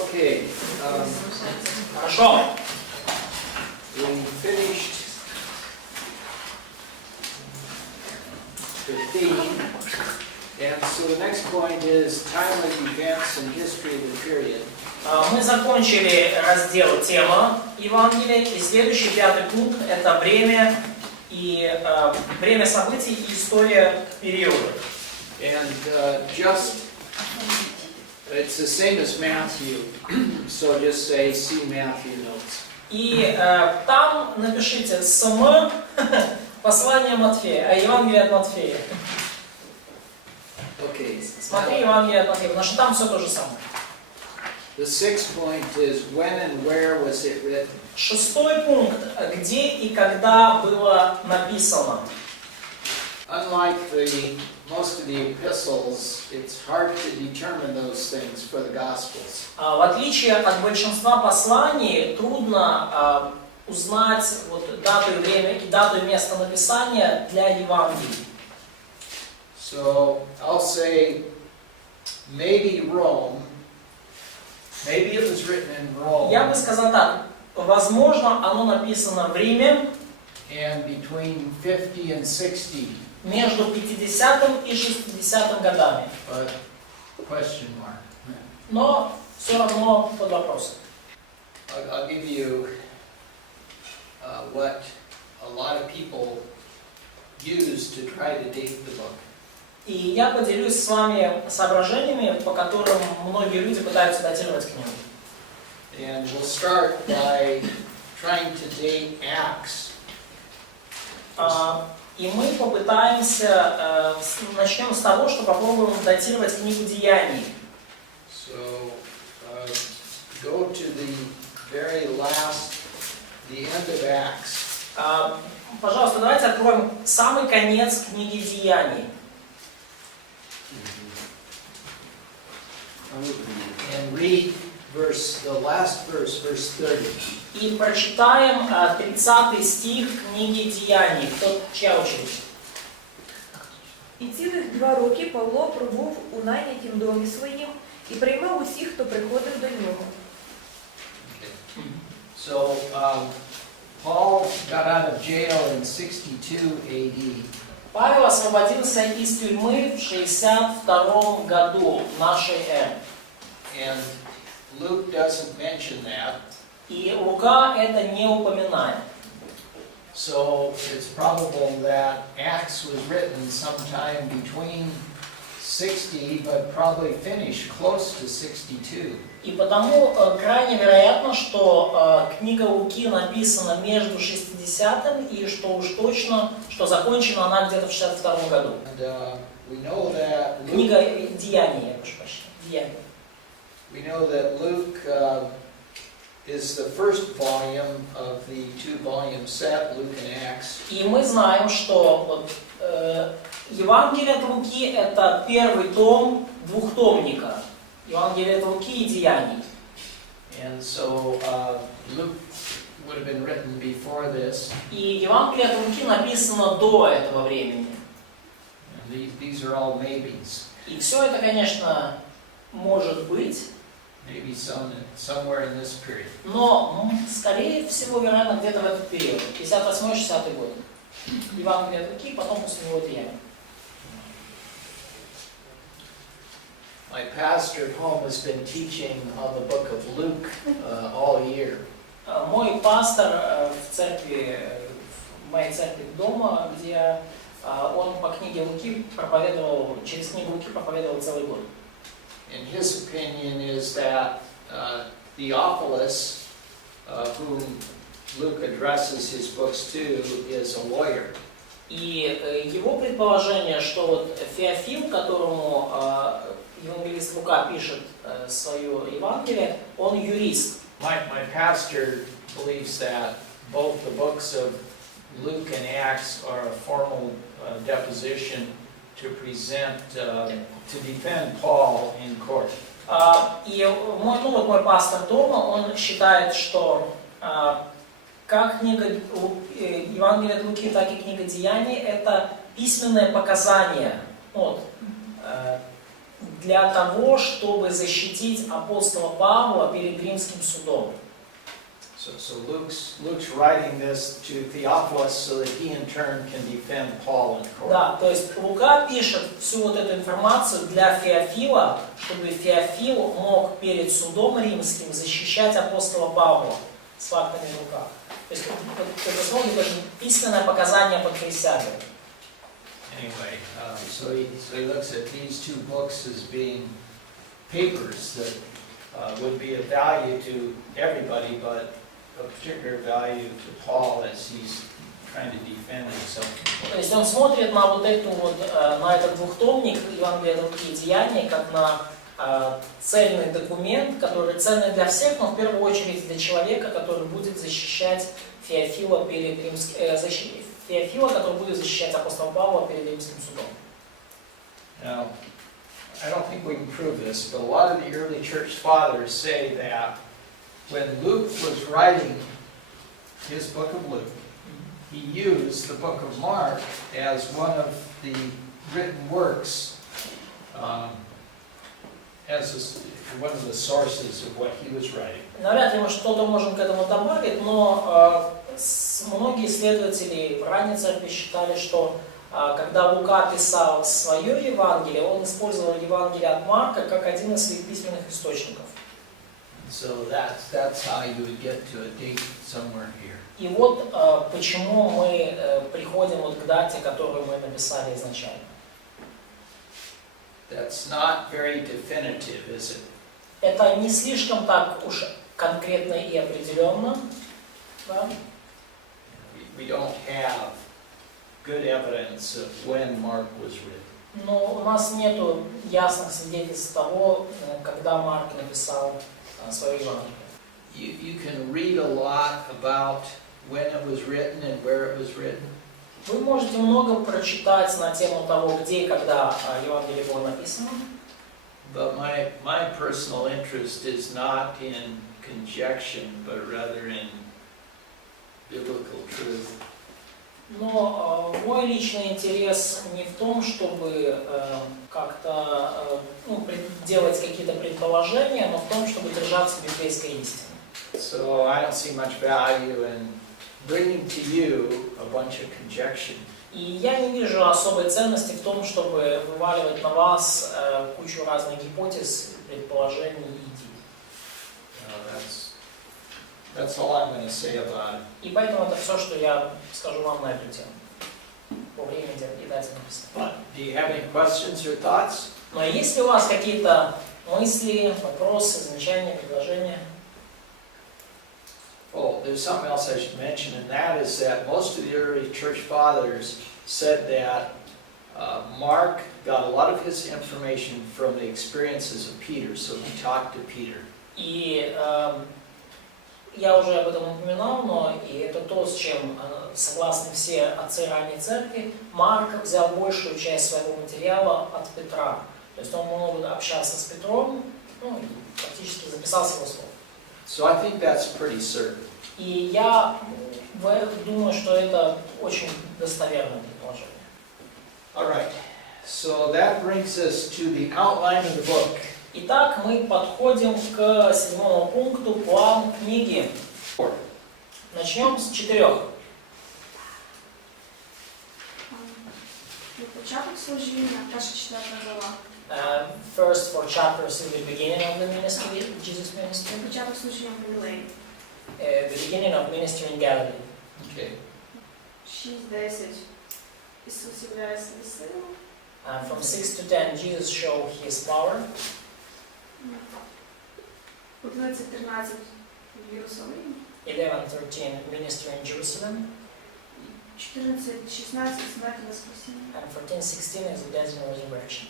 Okay. Хорошо. We finished the theme, and so the next point is timely events and history of the period. Мы закончили раздел «Тема Евангелия», и следующий, 5-й пункт, это время событий и история периода. And it's the same as Matthew, so just say see Matthew notes. И там напишите «СМ» послание Матфея, Евангелие от Матфея. Okay. Смотри Евангелие от Матфея, потому что там все то же самое. The sixth point is when and where was it written? 6-й пункт, где и когда было написано. Unlike most of the epistles, it's hard to determine those things for the Gospels. В отличие от большинства посланий, трудно узнать дату и время и дату и место написания для Евангелий. So I'll say maybe Rome. Maybe it was written in Rome. Я бы сказал так, возможно, оно написано в Риме. And between 50 and 60. Между 50 и 60 годами. But question mark. Но все равно под вопросом. I'll give you what a lot of people use to try to date the book. И я поделюсь с вами соображениями, по которым многие люди пытаются датировать книгу. And we'll start by trying to date Acts. И мы попытаемся, начнем с того, что попробуем датировать книгу Деяний. So go to the very last, the end of Acts. Пожалуйста, давайте откроем самый конец книги Деяний. And read the last verse, verse 30. И прочитаем 30 стих книги Деяний. Чья очередь? І цілих 2 роки Павло пробув у найнятім домі своїм і приймав усіх, хто приходив до нього. So Paul got out of jail in 62 AD. Павел освободился из тюрьмы в 62 году нашей эры. And Luke doesn't mention that. И Лука это не упоминает. So it's probable that Acts was written sometime between 60, but probably finished close to 62. И потому крайне вероятно, что книга Луки написана между 60-м и что уж точно, что закончена она где-то в 62 году. And, we know that Luke, Книга Деяний, я прошу прощения. Деяний. we know that Luke is the first volume of the 2-volume set, Luke and Acts. И мы знаем, что Евангелие от Луки это первый том двухтомника. Евангелие от Луки и Деяний. And so Luke would have been written before this. И Евангелие от Луки написано до этого времени. And these are all maybes. И все это, конечно, может быть. Maybe somewhere in this period. Но, скорее всего, вероятно, где-то в этот период. 58-60 год. Евангелие от Луки, потом после него Деяния. My pastor at home has been teaching on the book of Luke all year. Мой пастор в церкви, в моей церкви дома, где он по книге Луки проповедовал, через книгу Луки проповедовал целый год. And his opinion is that Theophilus, whom Luke addresses his books to, is a lawyer. И его предположение, что вот Феофил, которому евангелист Лука пишет свое Евангелие, он юрист. My pastor believes that both the books of Luke and Acts are a formal deposition to present, to defend Paul in court. И мой пастор дома, он считает, что как книга Евангелия от Луки, так и книга Деяний это письменное показание для того, чтобы защитить апостола Павла перед римским судом. So Luke's writing this to Theophilus so that he in turn can defend Paul in court. Да, то есть Лука пишет всю вот эту информацию для Феофила, чтобы Феофил мог перед судом римским защищать апостола Павла с фактами в руках. То есть это слово это письменное показание под присягой. Anyway, so he looks at these two books as being papers that would be of value to everybody, but of particular value to Paul as he's trying to defend himself. То есть он смотрит на вот эту вот, на этот двухтомник Евангелия от Луки и Деяния, как на цельный документ, который ценный для всех, но в первую очередь для человека, который будет защищать Феофила перед Феофила, который будет защищать апостола Павла перед римским судом. Now, I don't think we can prove this, but a lot of the early church fathers say that when Luke was writing his book of Luke, he used the book of Mark as one of the written works, as one of the sources of what he was writing. Навряд ли мы что-то можем к этому добавить, но многие исследователи в ранней церкви считали, что когда Лука писал свое Евангелие, он использовал Евангелие от Марка как один из своих письменных источников. So that's how you would get to a date somewhere here. И вот почему мы приходим вот к дате, которую мы написали изначально. That's not very definitive, is it? Это не слишком так уж конкретно и определенно. Да? We don't have good evidence of when Mark was written. Но у нас нету ясных свидетельств того, когда Марк написал свое Евангелие. You can read a lot about when it was written and where it was written. Вы можете много прочитать на тему того, где и когда Евангелие было написано. But my personal interest is not in conjecture, but rather in biblical truth. Но мой личный интерес не в том, чтобы как-то делать какие-то предположения, но в том, чтобы держаться библейской истины. So I don't see much value in bringing to you a bunch of conjecture. И я не вижу особой ценности в том, чтобы вываливать на вас кучу разных гипотез, предположений и идей. That's all I'm going to say about it. И поэтому это все, что я скажу вам на эту тему. По времени и дате написано. But do you have any questions or thoughts? Но есть ли у вас какие-то мысли, вопросы, замечания, предложения? Oh, there's something else I should mention, and that is that most of the early church fathers said that Mark got a lot of his information from the experiences of Peter, so he talked to Peter. И я уже об этом упоминал, но и это то, с чем согласны все отцы ранней церкви. Марк взял большую часть своего материала от Петра. То есть он много общался с Петром, и практически записал его слово. So I think that's pretty certain. И я думаю, что это очень достоверное предположение. All right. So that brings us to the outline of the book. Итак, мы подходим к 7-му пункту, план книги. Начнем с 4. Початок служіння, перша 4 глава. First 4 chapters is the beginning of the ministry, Jesus' ministry. Початок служіння в Галілеї. The beginning of ministry in Galilee. Okay. 6-10. Ісус являє свою силу. From 6 to 10, Jesus showed his power. 11-13 в Єрусалимі. 11-13, ministry in Jerusalem. 14-16 смерть і воскресіння. And 14-16 is the death and resurrection.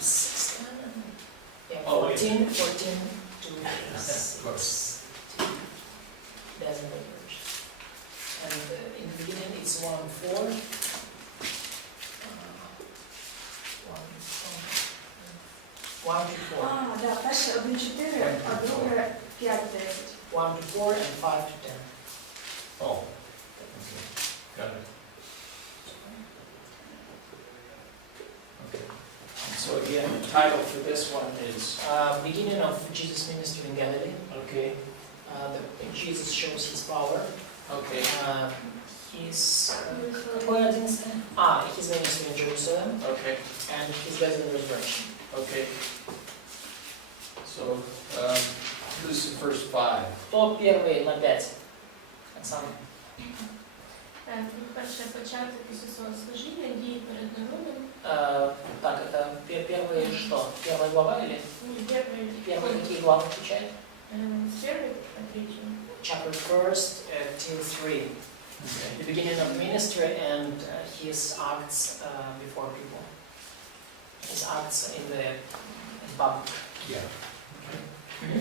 16, yeah, 14 to 16. Death and resurrection. And in the beginning it's 1-4. 1-4. Да, перше 1-4, а друге 5-10. 1-4 and 5-10. Oh. Okay. Got it. Okay. And so again, the title for this one is, Beginning of Jesus' ministry in Galilee. okay, Jesus shows his power. okay, His какое 11? His ministry in Jerusalem okay, and his death and resurrection. okay. So, who's the first five? Кто первый на 5? Оксана. Перше початок Ісусового служіння, дії перед народом. Так, это первые что? Первая глава или? Первые какие главы включает? З першої по третю. Chapter 1st till 3. Okay. The beginning of ministry and his acts before people. His acts in the public. Yeah.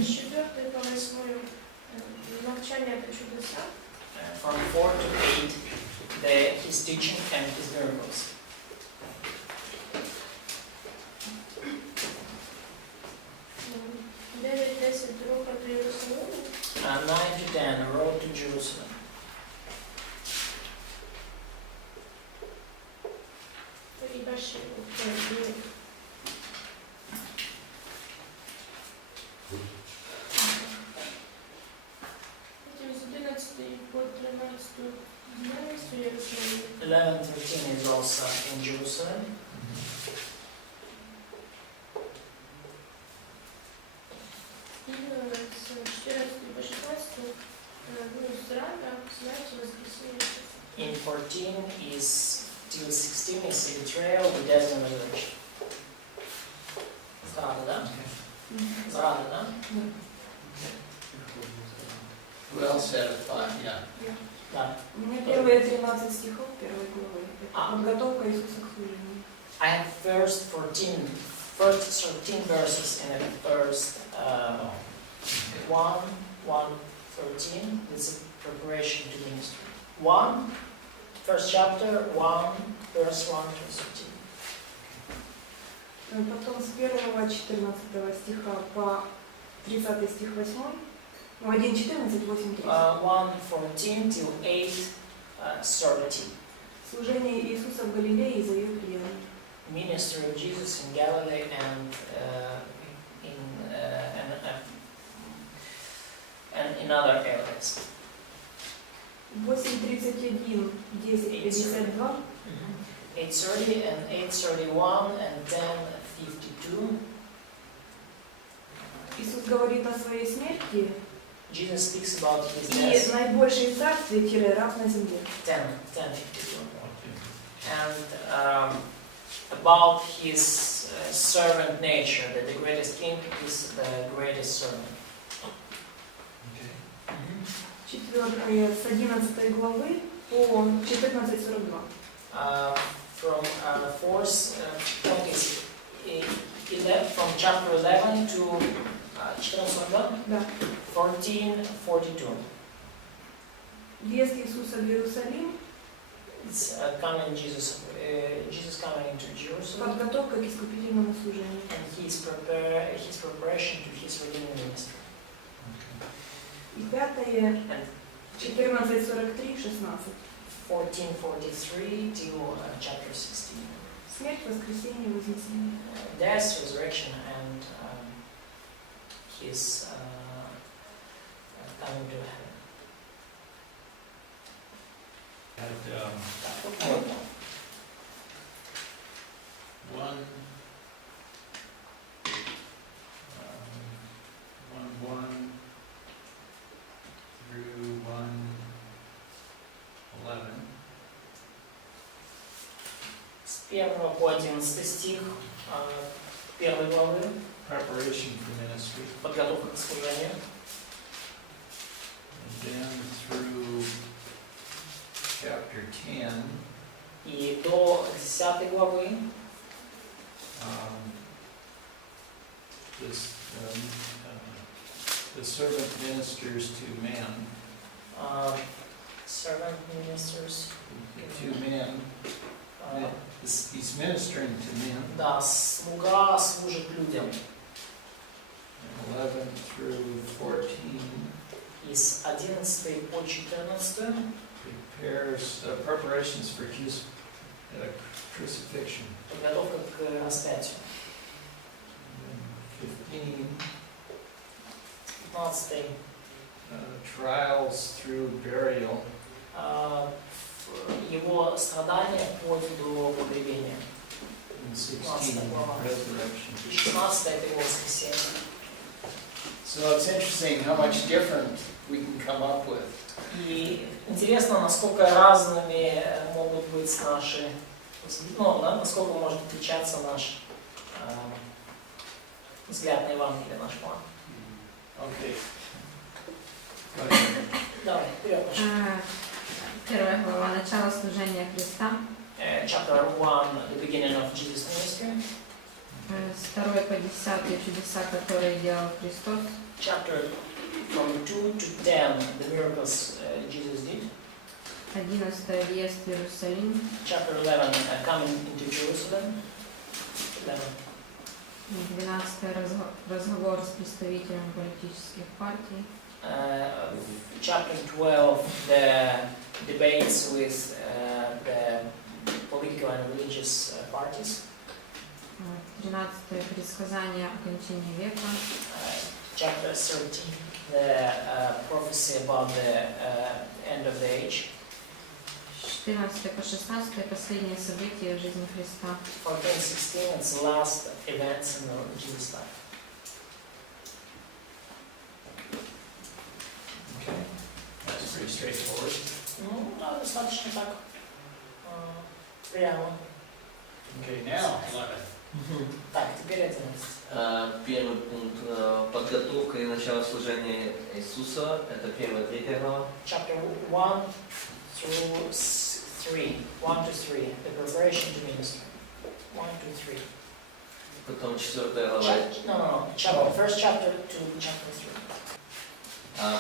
З 4 по 8 навчання та чудеса. From 4 to 8, his teaching and his miracles. 9-10 дорога до Єрусалиму. 9 to 10, road to Jerusalem. І далі потім з 11 по 13 діяльність у Єрусалимі. 11-13 is also in Jerusalem. І з 14 по 16 зрада, смерть, воскресіння. In 14 is till 16 is the betrayal, the death and resurrection. Зрада, да? Зрада, да? Who else had a five? Yeah. Да. У меня первые 13 стихов первой главы. Это подготовка Иисуса к служению. I have first 13 verses in the first 1:13. This is preparation to ministry. 1, first chapter, 1, verse 1 to 13. Потом с 1 14 стиха по 30 стих 8. Ну, 1:14, 8:30. 1:14 till 8:30. Служение Иисуса в Галилее и за ее пределами. Ministry of Jesus in Galilee and in other areas. 8:31, 10:52. 8:30 and 8:31 and 10:52. Иисус говорит о своей смерти Jesus speaks about his и death. наибольшее царствие – раб на земле. 10:52. And about his servant nature, that the greatest king is the greatest servant. Четвертое, с 11 главы по 14:42. From from chapter 11 to 14:42. Да. 14:42. Въезд Иисуса в Иерусалим, It's Jesus coming into Jerusalem, подготовка к искупительному служению. and his preparation to his redeeming ministry. И пятое, 14:43-16. 14:43 till chapter 16. Смерть, воскресение, вознесение. Death, resurrection, and his coming to heaven. And, one, 1:1 through 1:11. С 1 по 11 стих первой главы, Preparation for ministry. подготовка к служению. And then through chapter 10, И до 10 главы the servant ministers to men. servant ministers. To men. He's ministering to men. Да, слуга служит людям. 11 through 14 Из 11 по 14 prepares preparations for crucifixion. подготовка к распятию. 16 trials through burial. Его страдания вплоть до погребения. And 16, resurrection. И 16 это его воскресение. So it's interesting how much different we can come up with. И интересно, насколько разными могут быть наши, ну, насколько может отличаться наш взгляд на Евангелие, наш план. Okay. Go ahead. Давай, вперед, Маша. Первая глава «Начало служения Христа». Chapter 1, the beginning of Jesus' ministry. С 2 по 10 чудеса, которые делал Христос. Chapter from 2 to 10, the miracles Jesus did. 11 въезд в Иерусалим. Chapter 11, coming into Jerusalem. 11. 12 разговор с представителем политических партий. Chapter 12, the debates with the political and religious parties. 13 предсказание окончания века. Chapter 13, the prophecy about the end of the age. 14 по 16 последние события в жизни Христа. 14-16, it's the last events in Jesus' life. Okay. That's pretty straightforward. Ну, да, достаточно так прямо. Okay, now. Так, теперь 11. Первый пункт – подготовка и начало служения Иисуса. Это 1-3 глава. Chapter 1 through 3. 1 to 3. The preparation to ministry. 1 to 3. Потом 4 глава. First chapter to chapter 3.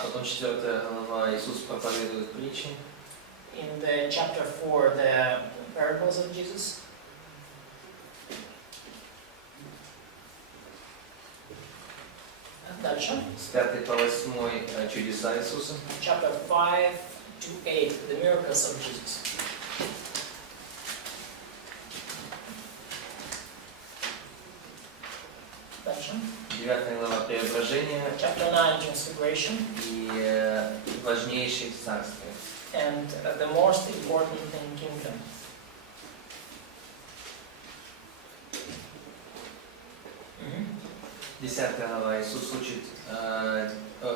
Потом 4 глава Иисус проповедует притчи. In the chapter 4, the parables of Jesus. Дальше. С 5 по 8 чудеса Иисуса. Chapter 5 to 8, the miracles of Jesus. Дальше. 9 глава преображения Chapter 9, transfiguration. и важнейшие царствия. And the most important in kingdom. Мгм. 10 глава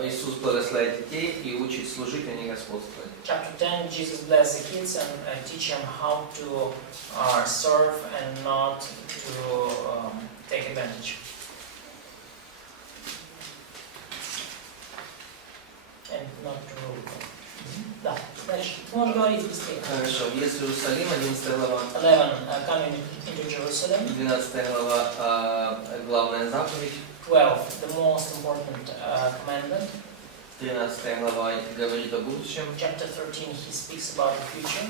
Иисус благословляет детей и учит служить, а не господствовать. Chapter 10, Jesus bless the kids and teach them how to serve and not to take advantage. And not to rule. Да, дальше. Можешь говорить быстрее. Хорошо. Въезд в Иерусалим, 11 глава. 11, coming into Jerusalem. 12 глава, главная заповедь. 12, the most important commandment. 13 глава говорит о будущем. Chapter 13, he speaks about the future.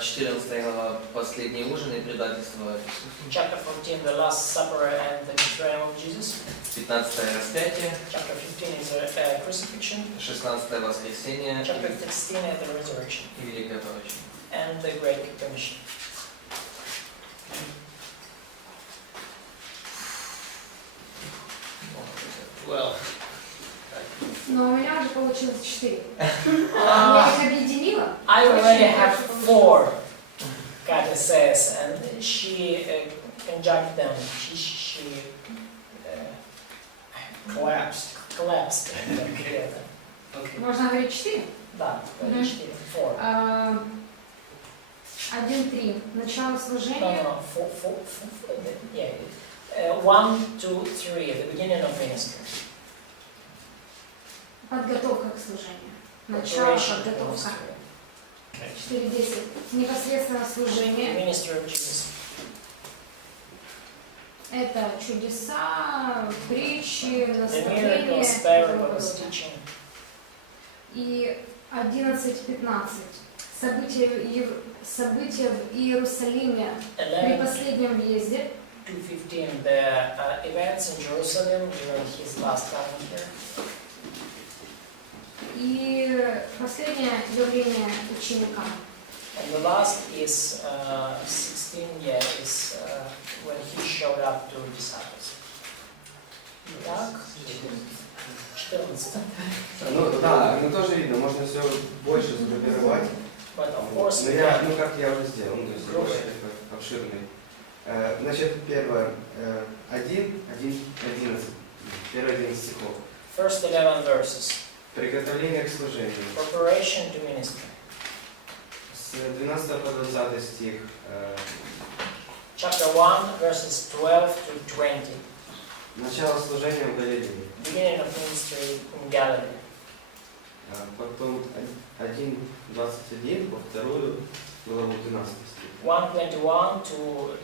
14 глава последний ужин и предательство Иисуса. Chapter 14, the Last Supper and the betrayal of Jesus. 15 распятие. Chapter 15 is a crucifixion. 16 воскресение Chapter 16 is the resurrection. и великое поручение. And the Great Commission. Well, Но у меня уже получилось 4. Я Uh, их объединила. I already have 4, Katya says, and she conjuncted them. She collapsed. collapsed them together. Okay. Можно говорить 4? Да, Мгм. 4, 4. 1-3. Начало No, служения. no, 4, yeah. 1, 2, 3, the beginning of ministry. Подготовка к служению. Начало, Preparation to подготовка. ministry. 4-10. Непосредственно The служение. ministry of Jesus. Это чудеса, притчи, The наставления. miracles, parables, teaching. И 11-15. События в Иерусалиме при 11 последнем въезде. to 15, the events in Jerusalem during his last time here. И последнее явление ученика. And the last is 16, yeah, is when he showed up to disciples. Так, 14. Ну да, ну тоже видно, можно все больше сгруппировать. But of course, Но я, ну как я уже сделал, ну то есть больше такой обширный. Значит, первое, 11, первые 11 стихов. first 11 verses. Приготовление к служению. Preparation to ministry. С 12 по 20 стих. Chapter 1, verses 12 to 20. Начало служения в Галилее. Beginning of ministry in Galilee. Потом 1:21 во вторую главу 12 стих. 1:21 to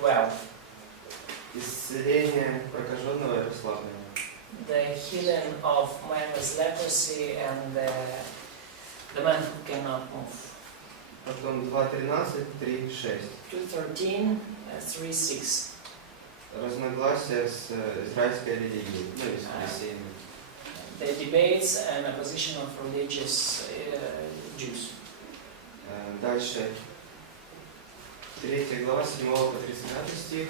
2:12. Исцеление прокаженного и расслабленного. The healing of Myer's leprosy and the man who cannot move. Потом 2:13, 3:6. 2:13, 3:6. Разногласия с израильской религией, ну и с христианами. The debates and opposition of religious Jews. Дальше 3 глава 7 по 35 стих.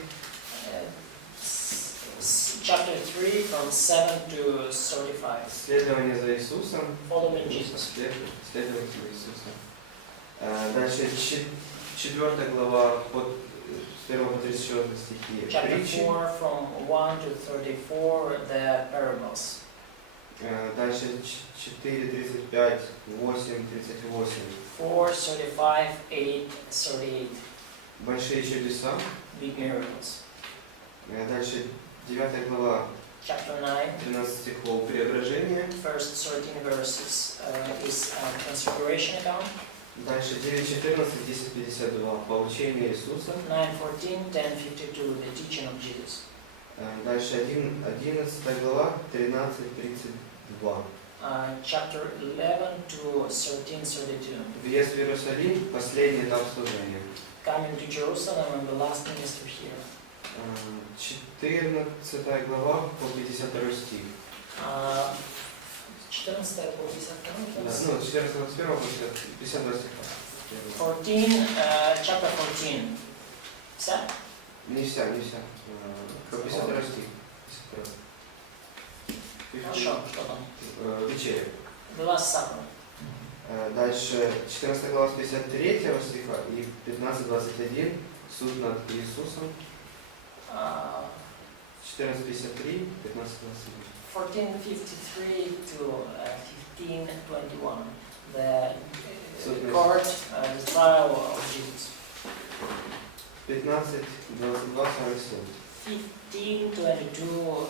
Chapter 3 from 7 to 35. Следование за Иисусом. Following Jesus. Следование за Иисусом. Дальше 4 глава с 1 по 34 стихи. Chapter Притчи. 4 from 1 to 34, the parables. Дальше 4:35, 8:38. 4, 35, 8, 38. Большие чудеса. Big miracles. Дальше 9 глава, Chapter 9, 13 стихов. Преображение. first 13 verses is a transfiguration account. Дальше 9:14, 10:52. Поучение Иисуса. 9:14, 10:52, the teaching of Jesus. Дальше 11 глава, 13:32. Chapter 11 to 13:32. Въезд в Иерусалим, последний этап служения. Coming to Jerusalem and the last ministry here. 14 глава по 52 стих. 14 по 52. Да, ну, 14 по 52 стиха. 14, chapter 14. Вся? Не вся. По 52 стих. 52. Хорошо, что там? Вечеря. The last supper. Дальше 14 глава с 53 стиха и 15:21. Суд над Иисусом. 14:53, 15:21. 14:53 to 15:21. The court, the trial of Jesus. 15:22, 47. 15:22,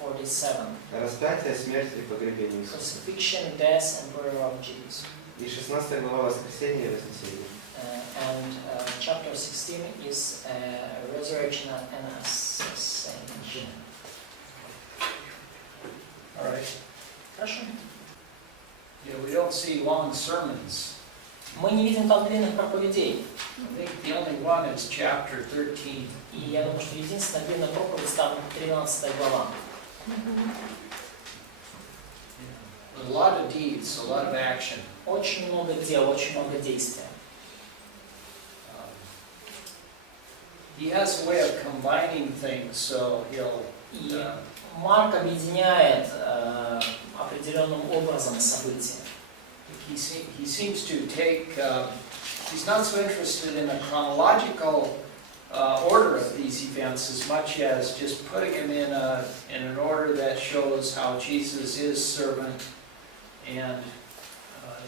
47. Распятие, смерть и погребение Иисуса. Crucifixion, death, and burial of Jesus. И 16 глава воскресения и вознесения. And chapter 16 is resurrection and ascension. All right. Хорошо. Yeah, we don't see long sermons. Мы не видим там длинных проповедей. I think the only one is chapter 13. И я думаю, что единственная длинная проповедь там 13 глава. A lot of deeds, a lot of action. Очень много дел, очень много действия. He has a way of combining things, so he'll. И Марк объединяет определенным образом события. He seems to take. He's not so interested in a chronological order of these events as much as just putting them in an order that shows how Jesus is servant and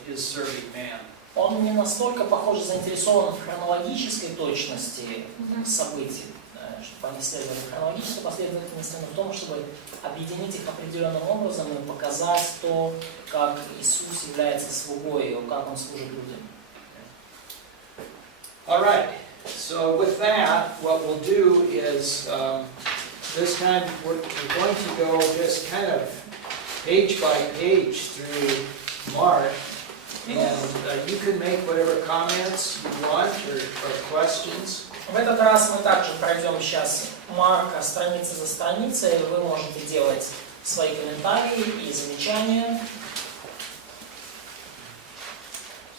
is serving man. Он не настолько, похоже, заинтересован в хронологической точности событий, чтобы они следовали в хронологической последовательности, но в том, чтобы объединить их определенным образом и показать то, как Иисус является слугой, и как Он служит людям. All right. So with that, what we'll do is this time we're going to go just kind of page by page through Mark. And you can make whatever comments you want or questions. В этот раз мы также пройдем сейчас Марка страница за страницей, и вы можете делать свои комментарии и замечания.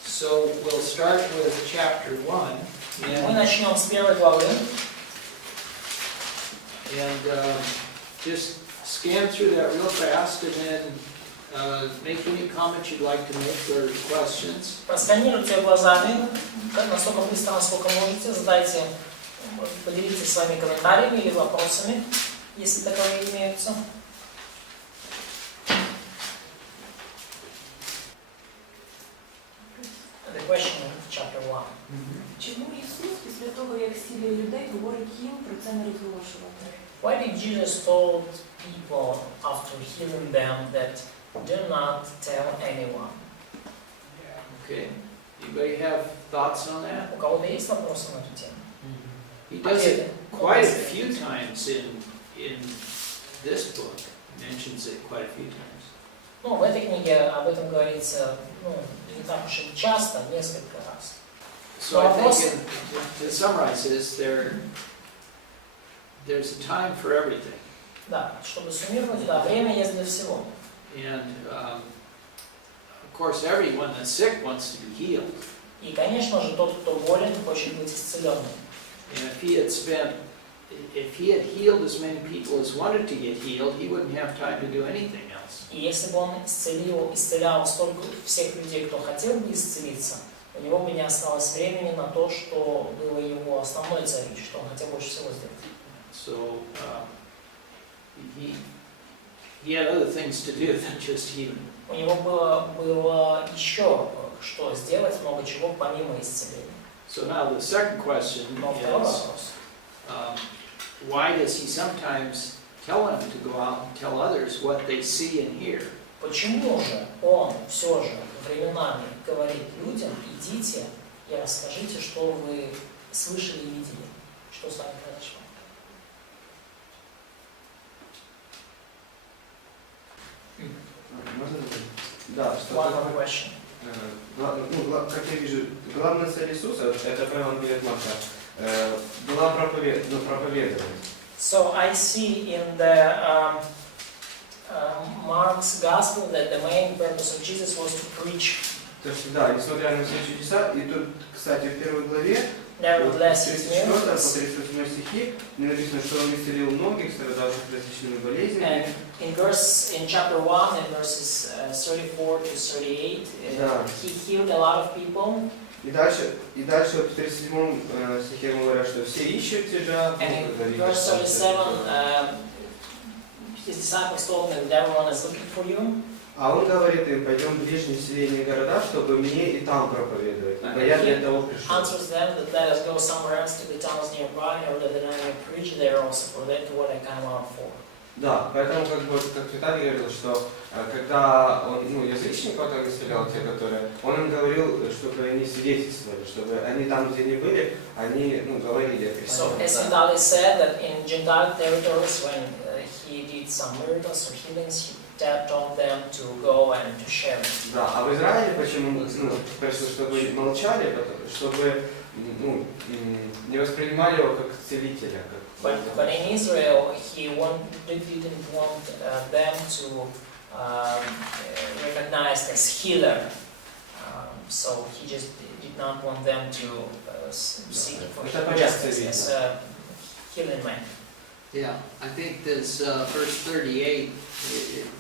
So we'll start with chapter 1. Мы начнем с первой главы. And just scan through that real fast and then make any comments you'd like to make or questions. Просканируйте глазами, настолько быстро, насколько можете, задайте, поделитесь своими комментариями или вопросами, если таковые имеются. The question of chapter 1. Чому Ісус після того, як зцілює людей, говорить їм про це не розголошувати? Why did Jesus told people after healing them that do not tell anyone? Okay. Anybody have thoughts on that? У кого-то есть вопросы на эту тему? He does it quite a few times in this book. Mentions it quite a few times. Ну, в этой книге об этом говорится, ну, не так уж и часто, несколько раз. So I think to summarize this, there's a time for everything. Да, чтобы суммировать, да, время есть для всего. And of course, everyone that's sick wants to be healed. И, конечно же, тот, кто болен, хочет быть исцеленным. And if he had healed as many people as wanted to get healed, he wouldn't have time to do anything else. И если бы он исцелял столько всех людей, кто хотел бы исцелиться, у него бы не осталось времени на то, что было его основной целью, что он хотел больше всего сделать. So he had other things to do than just healing. У него было еще что сделать, много чего помимо исцеления. So now the second question Но второй is, вопрос. why does he sometimes tell them to go out and tell others what they see and hear? Почему же он все же временами говорит людям: идите и расскажите, что вы слышали и видели, что с вами произошло? Можно? Да, что One more question. как я вижу, главная цель Иисуса, это по Евангелию Марка, была проповедовать. So I see in the Mark's Gospel that the main purpose of Jesus was to preach. То есть, да, несмотря на все чудеса, и тут, кстати, в первой главе, Nevertheless, с his 34 по miracles. 38 стихи, написано, что он исцелил многих, страдавших различными болезнями. And in chapter 1, in verses 34 to 38, Да. he healed a lot of people. И дальше в 37 стихе говорят, что все ищут тебя. And in verse 37, his disciples told him that everyone is looking for you. А он говорит им: пойдем в ближние селения города, чтобы мне и там проповедовать. Ибо я для того пришел. Answers them that let us go somewhere else to the towns nearby, in order that I may preach there also, for that what I come out for. Да, поэтому как Виталий говорил, что когда он язычников так исцелял, те, которые, он им говорил, чтобы они свидетельствовали, чтобы они там, где не были, они говорили о Христе. So as Vitaly said that in Gentile territories, when he did some miracles or healings, he told them to go and to share it. Да, а в Израиле почему, чтобы молчали, чтобы не воспринимали его как целителя, как. But in Israel, he didn't want them to recognized as healer. So he just did not want them to seek for him just as a healing man. Yeah, I think this verse 38,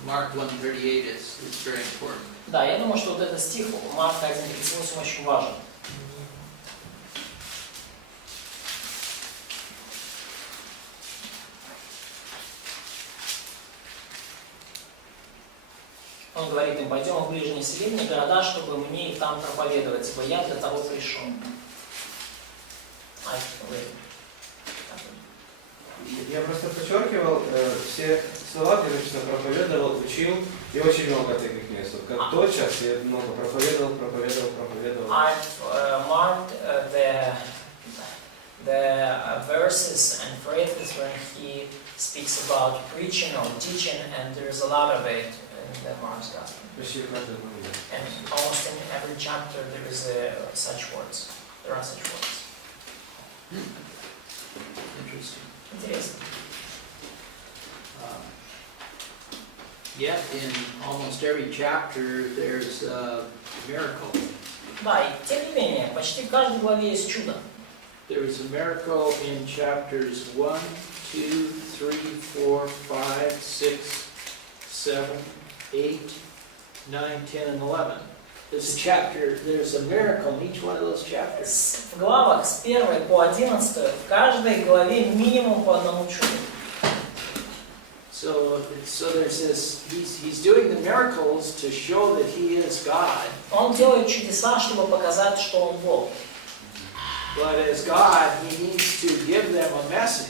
Mark 1:38 is very important. Да, я думаю, что вот этот стих Марка 1:38 очень важен. Он говорит им: пойдем в ближние селения, города, чтобы мне и там проповедовать, ибо я для того пришел. Я просто подчеркивал все слова, где написано проповедовал, учил, и очень много таких мест. Как тотчас я много проповедовал. I've marked the verses and phrases when he speaks about preaching or teaching, and there's a lot of it in the Mark's Gospel. And almost in every chapter there is such words. There are such words. Interesting. Интересно. Yet in almost every chapter there's a miracle. Да, и тем не менее, почти в каждой главе есть чудо. There is a miracle in chapters 1, 2, 3, 4, 5, 6, 7, 8, 9, 10, and 11. There's a chapter, there's a miracle in each one of those chapters. В главах с 1 по 11 в каждой главе минимум по одному чуду. So there's this, he's doing the miracles to show that he is God. Он делает чудеса, чтобы показать, что он Бог. But as God, he needs to give them a message.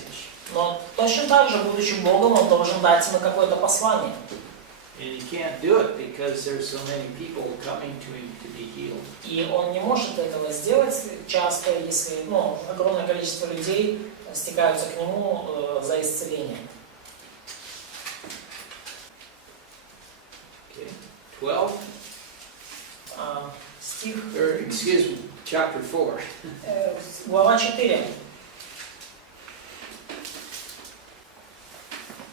Но точно так же, будучи Богом, он должен дать им какое-то послание. And he can't do it because there's so many people coming to him to be healed. И он не может этого сделать часто, если огромное количество людей стекаются к нему за исцелением. Okay. 12, Стих, or excuse me, chapter 4. глава 4.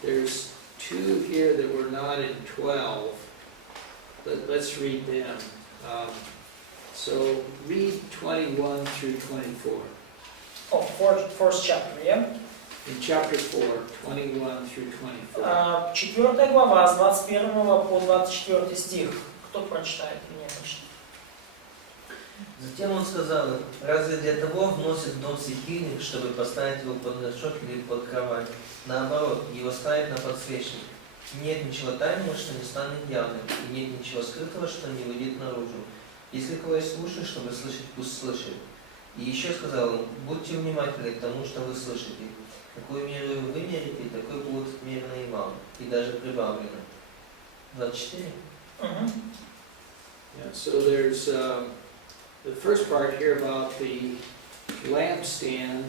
There's two here that were not in 12. Let's read them. So read 21 through 24. Oh, first chapter, yeah? In chapter 4, 21 through 24. 4 глава, с 21 по 24 стих. Кто прочитает или не прочитает? Затем он сказал им: разве для того вносит в дом светильник, чтобы поставить его под горшок или под кровать? Наоборот, его ставят на подсвечник. Нет ничего тайного, что не станет явным, и нет ничего скрытого, что не выйдет наружу. Если кого слушает, чтобы слышать, пусть слышит. И еще сказал им: будьте внимательны к тому, что вы слышите. Какую меру вы мерите, такой будет мерно и вам, и даже прибавлено. 24. Yeah, so there's the first part here about the lampstand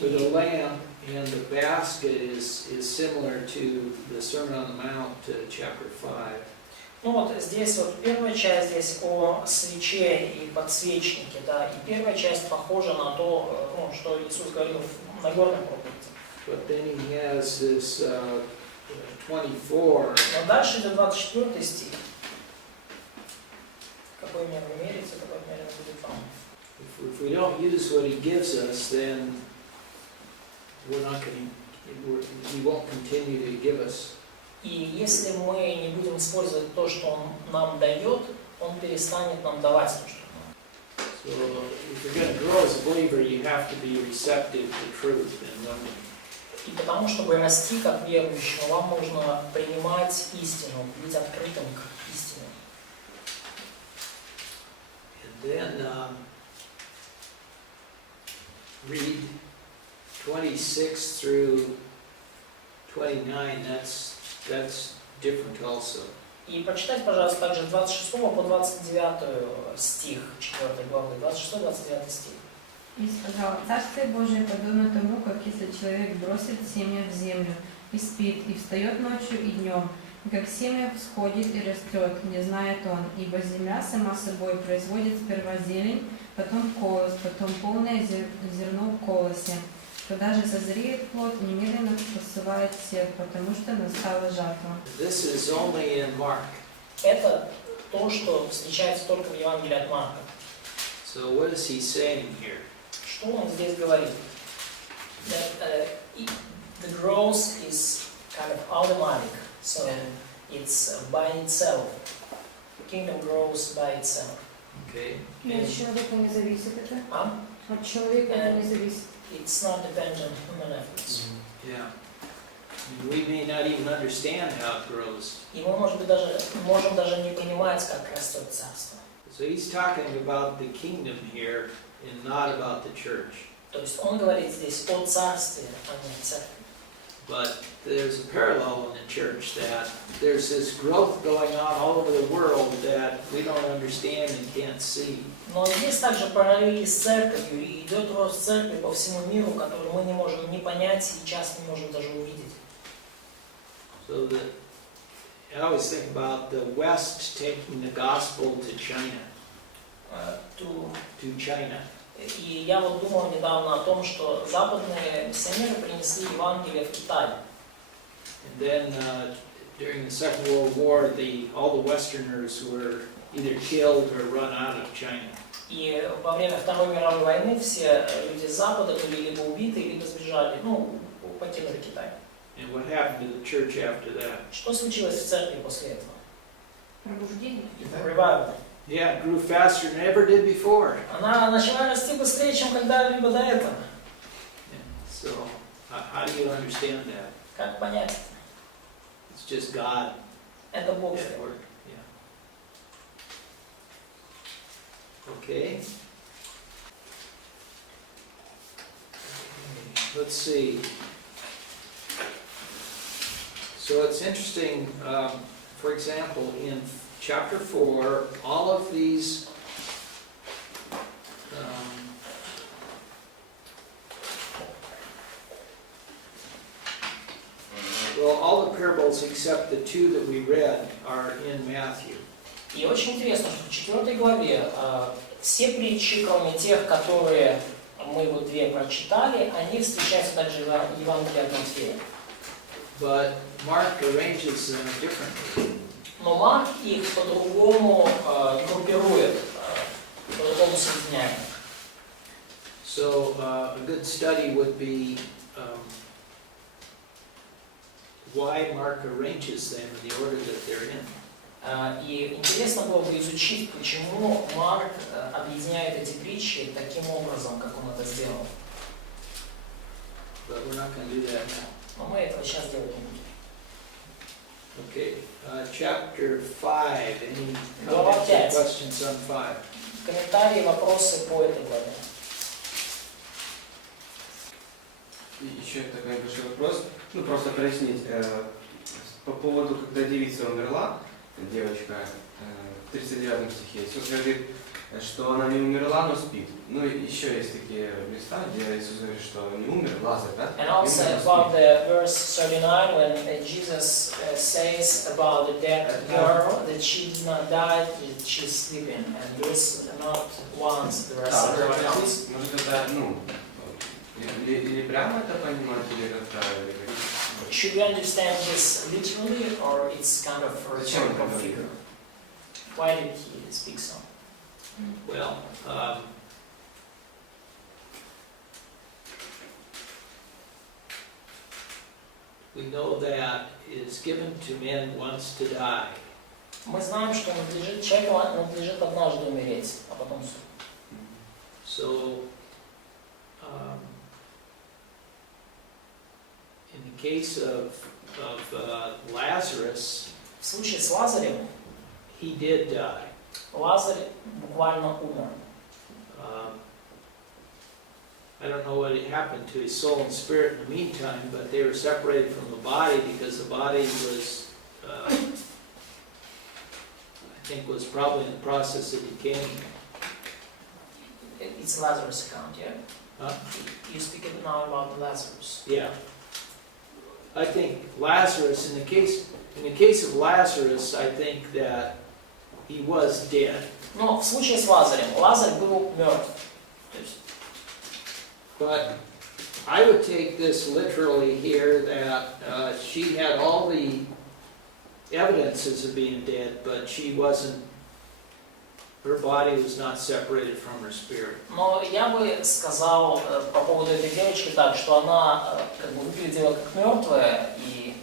with a lamp, and the basket is similar to the Sermon on the Mount, chapter 5. Ну вот здесь вот первая часть здесь о свече и подсвечнике, да, и первая часть похожа на то, что Иисус говорил в Нагорной проповеди. But then he has this 24. Но дальше идет 24 стих. Какой меру вы мерите, такой мерно будет вам. If we don't use what he gives us, then he won't continue to give us. И если мы не будем использовать то, что Он нам дает, Он перестанет нам давать то, что нам. So if you're going to grow as a believer, you have to be receptive to truth and learning. И потому, чтобы расти как верующим, вам нужно принимать истину, быть открытым к истине. And then read 26 through 29. That's different also. И прочитайте, пожалуйста, также 26 по 29 стих 4 главы, 26-29 стих. И сказал: Царствие Божие подобно тому, как если человек бросит семя в землю и спит, и встает ночью и днем, и как семя всходит и растет, не знает он, ибо земля сама собой производит сперва зелень, потом колос, потом полное зерно в колосе. Когда же созреет плод, немедленно посылает сев, потому что настала жатва. This is only in Mark. Это то, что встречается только в Евангелии от Марка. So what is he saying here? Что он здесь говорит? That the growth is kind of automatic, so it's by itself. The kingdom grows by itself. Okay. И от человека не зависит это? От человека это не зависит. It's not dependent on human efforts. Yeah. We may not even understand how it grows. И мы, может быть, можем даже не понимать, как растет царство. So he's talking about the kingdom here and not about the church. То есть он говорит здесь о царстве, а не о церкви. But there's a parallel in the church that there's this growth going on all over the world that we don't understand and can't see. Но есть также параллели с церковью, и идет рост церкви по всему миру, который мы не можем ни понять и часто не можем даже увидеть. So that I always think about the West taking the gospel to China. To China. И я вот думал недавно о том, что западные миссионеры принесли Евангелие в Китай. And then during the Second World War, all the Westerners were either killed or run out of China. И во время Второй мировой войны все люди с Запада были либо убиты, либо сбежали, покинули Китай. And what happened to the church after that? Что случилось в церкви после этого? Пробуждение. Revival. Yeah, it grew faster than it ever did before. Она начала расти быстрее, чем когда-либо до этого. So, how do you understand that? Как понять? It's just God Это Бог. at work. Yeah. Okay. Let's see. So it's interesting, for example, in chapter 4, all of these well, all the parables except the two that we read are in Matthew. И очень интересно, что в 4 главе все притчи, кроме тех, которые мы вот две прочитали, они встречаются также в Евангелии от Матфея. But Mark arranges them differently. Но Марк их по-другому группирует, по-другому соединяет. So a good study would be why Mark arranges them in the order that they're in. И интересно было бы изучить, почему Марк объединяет эти притчи таким образом, как он это сделал. But we're not going to do that now. Но мы этого сейчас делать не будем. Okay, chapter 5. Any Глава comments or 5. questions on 5? Комментарии, вопросы по этой главе. И еще такой большой вопрос, ну просто прояснить, по поводу, когда девица умерла, девочка, в 39 стихе, Иисус говорит, что она не умерла, но спит. Ну и еще есть такие места, где Иисус говорит, что не умер, Лазарь, да? And also about the verse 39 when Jesus says about the dead girl that she did not die, that she's sleeping, and there is not once there is someone else. Может это, ну, или прямо это понимать, или как-то... Should we understand this literally, or it's kind of a rhetorical figure? Why did he speak so? Well, we know that it is given to men once to die. Мы знаем, что человеку надлежит однажды умереть, а потом суд. So, in the case of Lazarus, В случае с Лазарем, he did die. Лазарь буквально умер. I don't know what happened to his soul and spirit in the meantime, but they were separated from the body because the body was, I think, was probably in the process of decaying. It's Lazarus' account, yeah? Huh? You speak now about Lazarus. Yeah. I think Lazarus, in the case of Lazarus, I think that he was dead. Но в случае с Лазарем, Лазарь был мертв. But I would take this literally here that she had all the evidences of being dead, but she wasn't, her body was not separated from her spirit. Но я бы сказал по поводу этой девочки так, что она как бы выглядела как мертвая и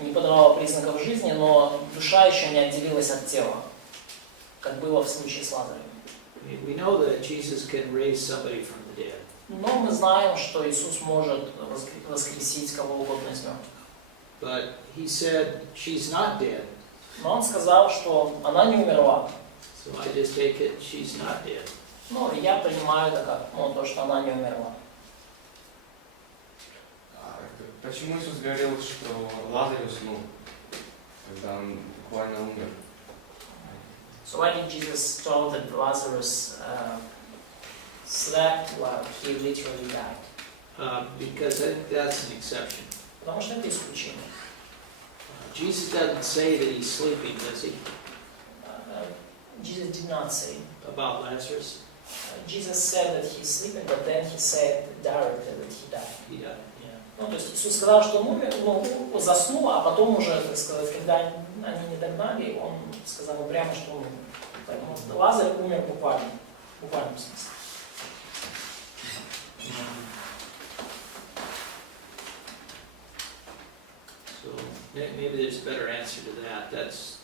не подавала признаков жизни, но душа еще не отделилась от тела, как было в случае с Лазарем. We know that Jesus can raise somebody from the dead. Но мы знаем, что Иисус может воскресить кого угодно из мертвых. But he said she's not dead. Но он сказал, что она не умерла. So I just take it she's not dead. Ну, я принимаю это как то, что она не умерла. Почему Иисус говорил, что Лазарь уснул, когда он буквально умер? So why did Jesus tell that Lazarus slept while he literally died? Because I think that's an exception. Потому что это исключение. Jesus doesn't say that he's sleeping, does he? Jesus did not say. About Lazarus? Jesus said that he's sleeping, but then he said directly that he died. He died, yeah. Ну, то есть Иисус сказал, что он умер, заснул, а потом уже, так сказать, когда они не догнали, он сказал прямо, что он умер. Поэтому Лазарь умер буквально, в буквальном смысле. So maybe there's a better answer to that. That's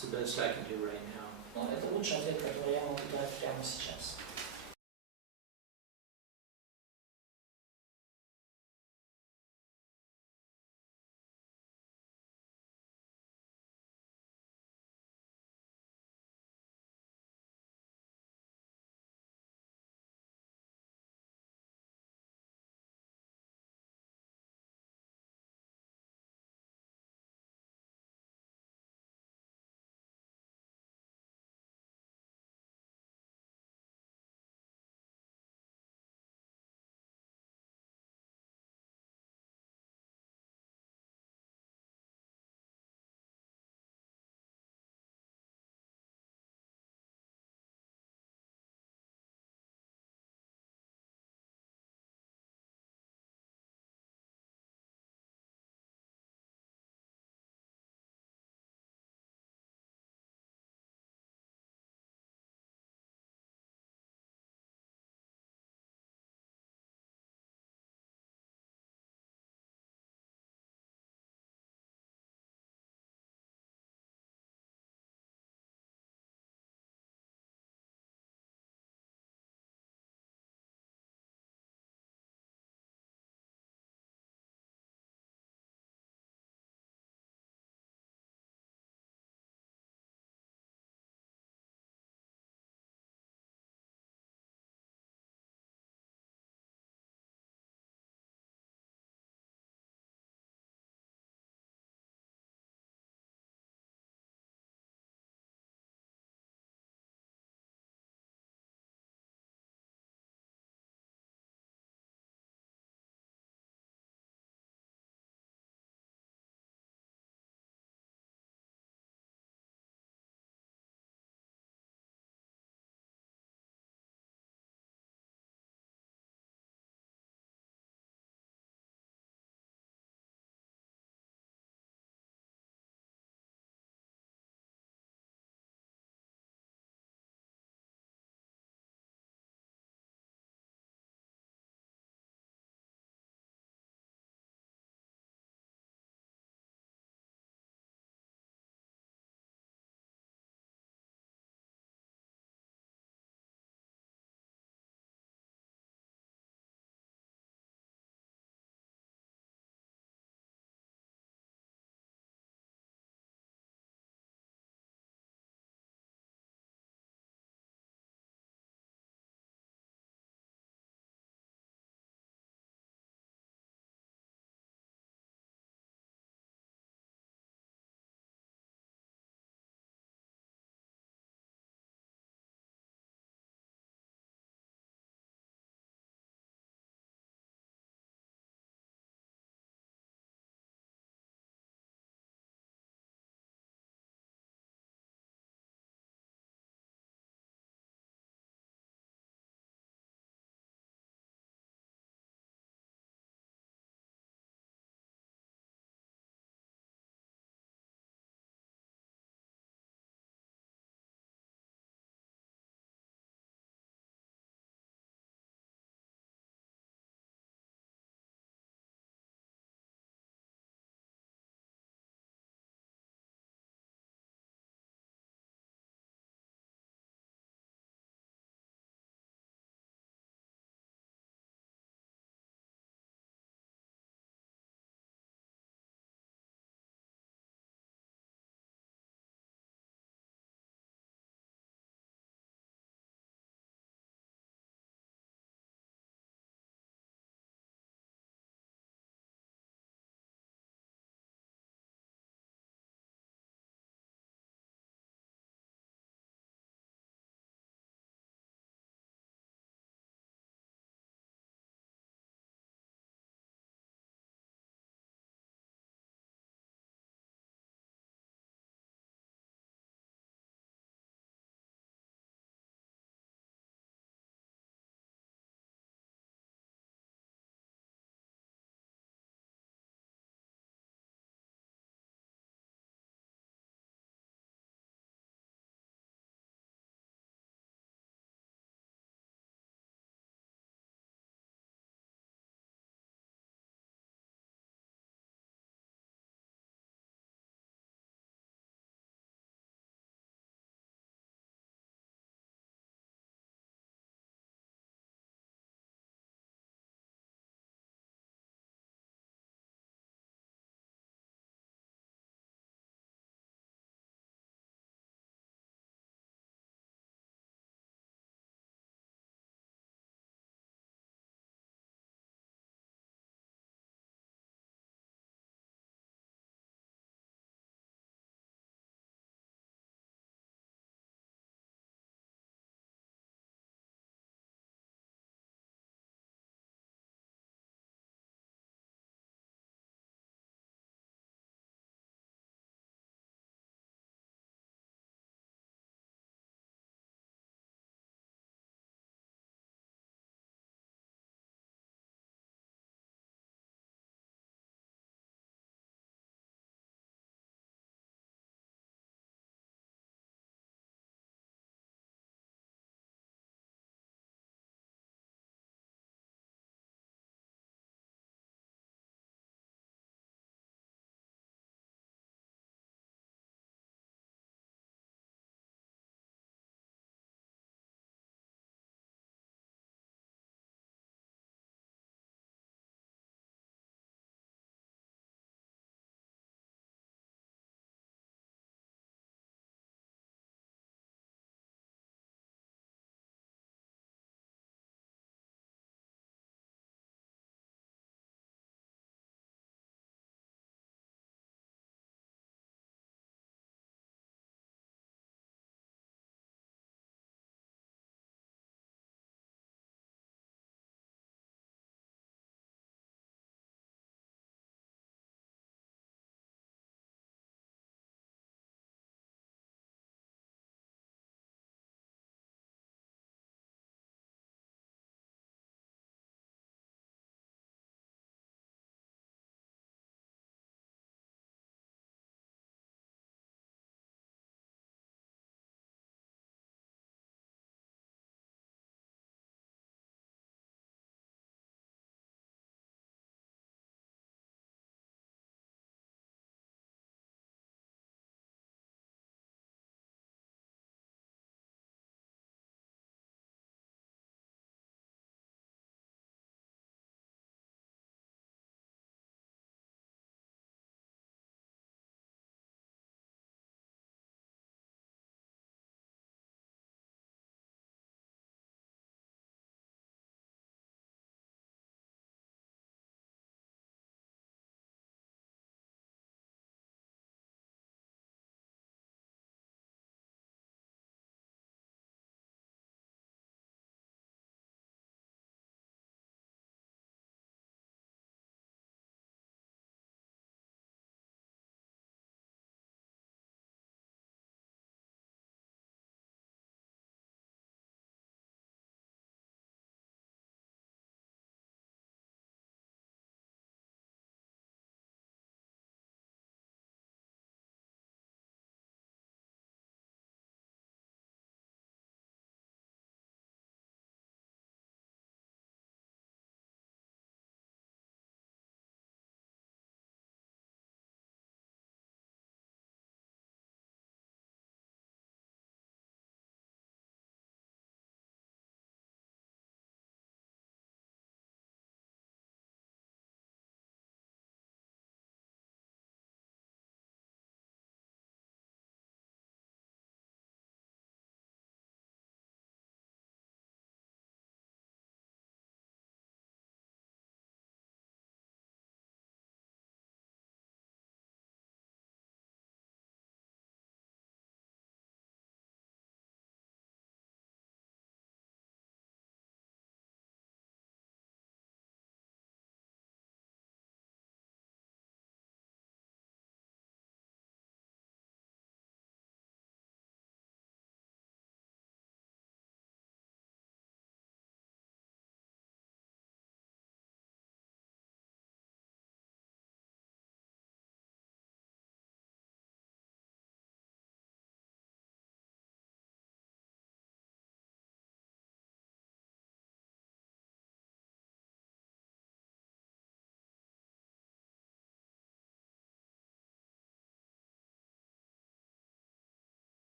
the best I can do right now. Ну, это лучший ответ, который я могу дать прямо сейчас.